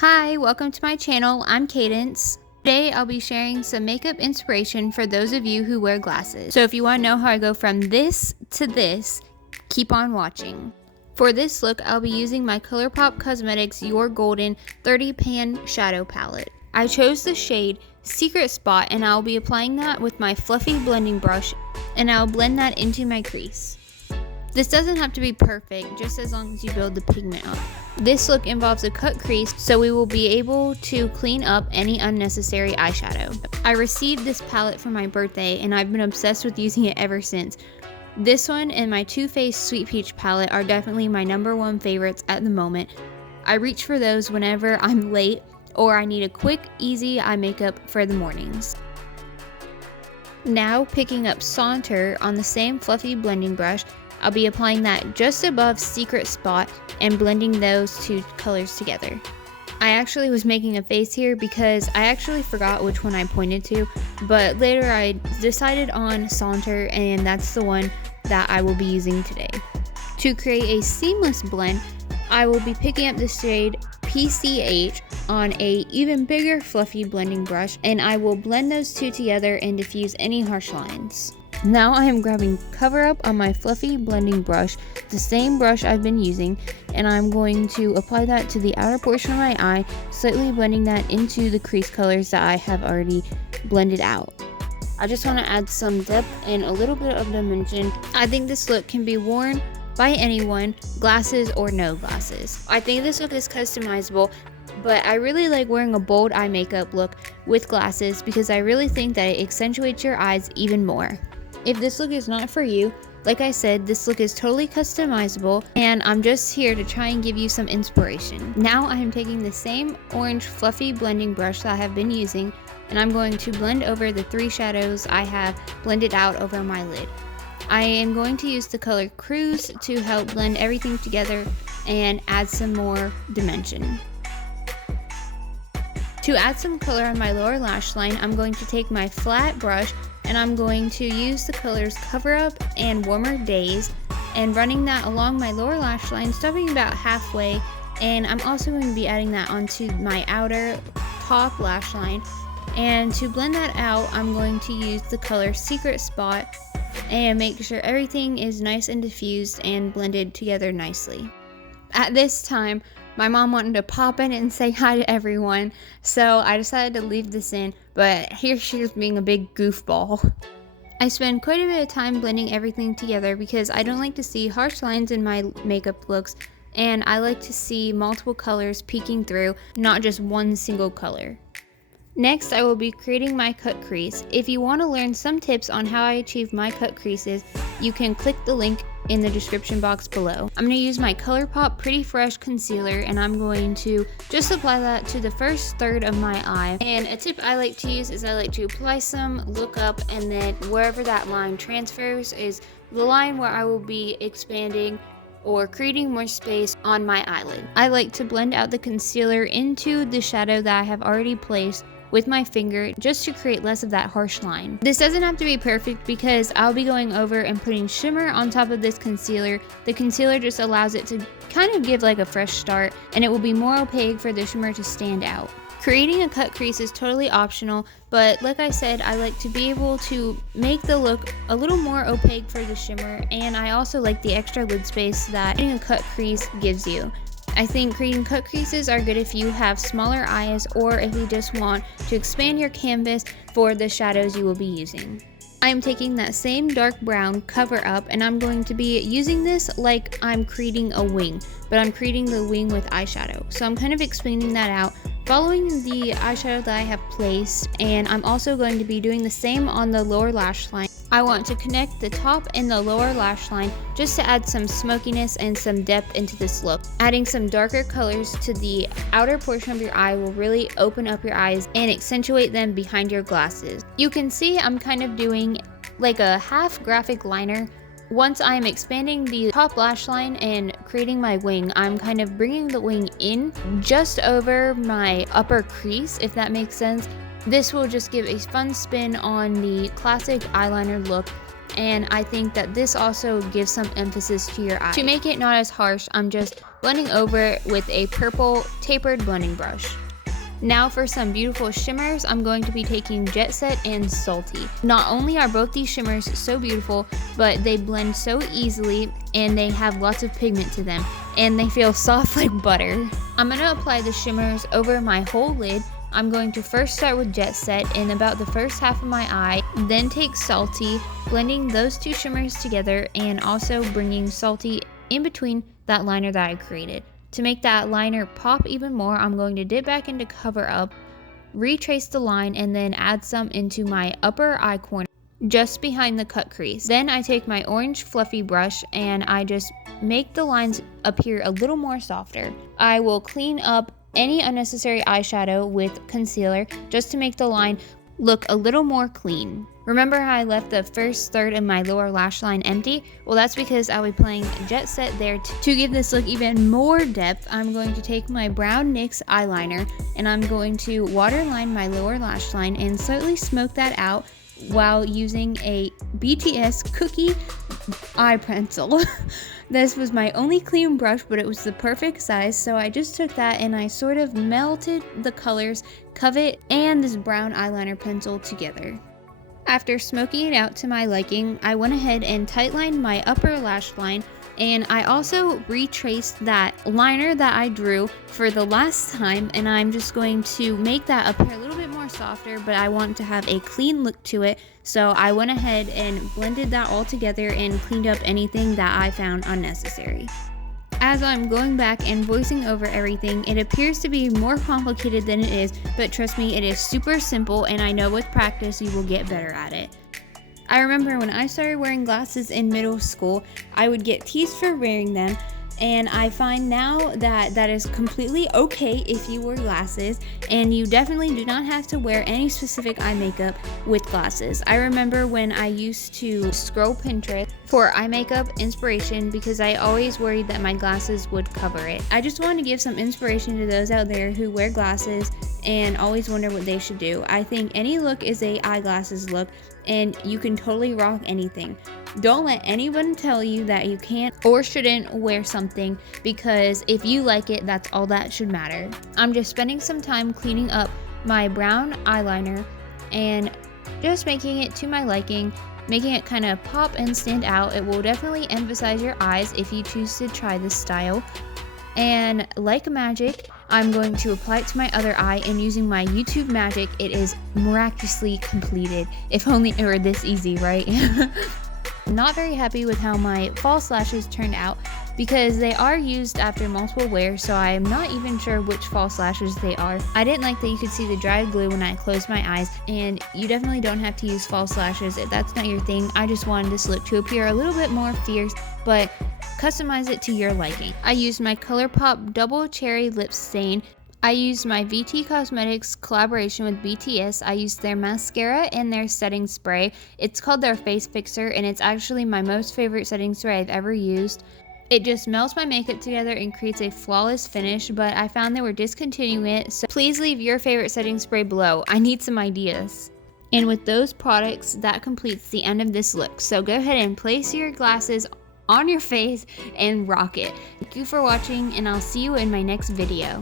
Hi, welcome to my channel. I'm Kaydence. Today I'll be sharing some makeup inspiration for those of you who wear glasses. So if you want to know how I go from this to this, keep on watching. For this look, I'll be using my ColourPop Cosmetics Your Golden 30 Pan Shadow Palette. I chose the shade Secret Spot and I'll be applying that with my fluffy blending brush and I'll blend that into my crease. This doesn't have to be perfect, just as long as you build the pigment up. This look involves a cut crease, so we will be able to clean up any unnecessary eyeshadow. I received this palette for my birthday and I've been obsessed with using it ever since. This one and my Too Faced Sweet Peach palette are definitely my #1 favorites at the moment. I reach for those whenever I'm late or I need a quick, easy eye makeup for the mornings. Now picking up Saunter on the same fluffy blending brush, I'll be applying that just above Secret Spot and blending those two colors together. I actually was making a face here because I actually forgot which one I pointed to, but later I decided on Saunter and that's the one that I will be using today. To create a seamless blend, I will be picking up the shade PCH on a even bigger fluffy blending brush and I will blend those two together and diffuse any harsh lines. Now I am grabbing Cover Up on my fluffy blending brush, the same brush I've been using, and I'm going to apply that to the outer portion of my eye, slightly blending that into the crease colors that I have already blended out. I just want to add some depth and a little bit of dimension. I think this look can be worn by anyone, glasses or no glasses. I think this look is customizable, but I really like wearing a bold eye makeup look with glasses because I really think that it accentuates your eyes even more. If this look is not for you, like I said, this look is totally customizable and I'm just here to try and give you some inspiration. Now I am taking the same orange fluffy blending brush that I have been using and I'm going to blend over the 3 shadows I have blended out over my lid. I am going to use the color Cruise to help blend everything together and add some more dimension. To add some color on my lower lash line, I'm going to take my flat brush and I'm going to use the colors Cover Up and Warmer Days and running that along my lower lash line, stopping about halfway, and I'm also going to be adding that onto my outer top lash line. And to blend that out, I'm going to use the color Secret Spot and make sure everything is nice and diffused and blended together nicely. At this time, my mom wanted to pop in and say hi to everyone, so I decided to leave this in, but here she is being a big goofball. I spend quite a bit of time blending everything together because I don't like to see harsh lines in my makeup looks, and I like to see multiple colors peeking through, not just one single color. Next, I will be creating my cut crease. If you want to learn some tips on how I achieve my cut creases, you can click the link in the description box below. I'm going to use my ColourPop Pretty Fresh concealer and I'm going to just apply that to the first third of my eye. And a tip I like to use is I like to apply some, look up, and then wherever that line transfers is the line where I will be expanding or creating more space on my eyelid. I like to blend out the concealer into the shadow that I have already placed with my finger just to create less of that harsh line. This doesn't have to be perfect because I'll be going over and putting shimmer on top of this concealer. The concealer just allows it to kind of give like a fresh start and it will be more opaque for the shimmer to stand out. Creating a cut crease is totally optional, but like I said, I like to be able to make the look a little more opaque for the shimmer, and I also like the extra lid space that creating a cut crease gives you. I think creating cut creases are good if you have smaller eyes or if you just want to expand your canvas for the shadows you will be using. I am taking that same dark brown Cover Up and I'm going to be using this like I'm creating a wing, but I'm creating the wing with eyeshadow. So I'm kind of expanding that out, following the eyeshadow that I have placed, and I'm also going to be doing the same on the lower lash line. I want to connect the top and the lower lash line just to add some smokiness and some depth into this look. Adding some darker colors to the outer portion of your eye will really open up your eyes and accentuate them behind your glasses. You can see I'm kind of doing like a half graphic liner. Once I'm expanding the top lash line and creating my wing, I'm kind of bringing the wing in just over my upper crease, if that makes sense. This will just give a fun spin on the classic eyeliner look and I think that this also gives some emphasis to your eye. To make it not as harsh, I'm just blending over it with a purple tapered blending brush. Now for some beautiful shimmers, I'm going to be taking Jet Set and Salty. Not only are both these shimmers so beautiful, but they blend so easily and they have lots of pigment to them, and they feel soft like butter. I'm going to apply the shimmers over my whole lid. I'm going to first start with Jet Set in about the first half of my eye, then take Salty, blending those two shimmers together and also bringing Salty in between that liner that I created. To make that liner pop even more, I'm going to dip back into Cover Up, retrace the line, and then add some into my upper eye corner, just behind the cut crease. Then I take my orange fluffy brush and I just make the lines appear a little more softer. I will clean up any unnecessary eyeshadow with concealer just to make the line look a little more clean. Remember how I left the first third of my lower lash line empty? Well, that's because I'll be playing Jet Set there. To give this look even more depth, I'm going to take my brown NYX eyeliner and I'm going to waterline my lower lash line and slightly smoke that out while using a BTS cookie eye pencil. This was my only clean brush, but it was the perfect size, so I just took that and I sort of melted the colors, Covet, and this brown eyeliner pencil together. After smoking it out to my liking, I went ahead and tightlined my upper lash line, and I also retraced that liner that I drew for the last time, and I'm just going to make that appear a little bit more softer, but I want to have a clean look to it, so I went ahead and blended that all together and cleaned up anything that I found unnecessary. As I'm going back and voicing over everything, it appears to be more complicated than it is, but trust me, it is super simple, and I know with practice you will get better at it. I remember when I started wearing glasses in middle school, I would get teased for wearing them, and I find now that that is completely okay if you wear glasses, and you definitely do not have to wear any specific eye makeup with glasses. I remember when I used to scroll Pinterest for eye makeup inspiration because I always worried that my glasses would cover it. I just want to give some inspiration to those out there who wear glasses and always wonder what they should do. I think any look is a eyeglasses look, and you can totally rock anything. Don't let anyone tell you that you can't or shouldn't wear something, because if you like it, that's all that should matter. I'm just spending some time cleaning up my brown eyeliner and just making it to my liking, making it kind of pop and stand out. It will definitely emphasize your eyes if you choose to try this style. And like magic, I'm going to apply it to my other eye, and using my YouTube magic, it is miraculously completed. If only it were this easy, right? Not very happy with how my false lashes turned out because they are used after multiple wears, so I am not even sure which false lashes they are. I didn't like that you could see the dried glue when I closed my eyes, and you definitely don't have to use false lashes if that's not your thing. I just wanted this look to appear a little bit more fierce, but customize it to your liking. I used my ColourPop Double Cherry Lip Stain. I used my VT Cosmetics collaboration with BTS. I used their mascara and their setting spray. It's called their Face Fixer, and it's actually my most favorite setting spray I've ever used. It just melts my makeup together and creates a flawless finish, but I found they were discontinuing it, so please leave your favorite setting spray below. I need some ideas. And with those products, that completes the end of this look. So go ahead and place your glasses on your face and rock it. Thank you for watching, and I'll see you in my next video.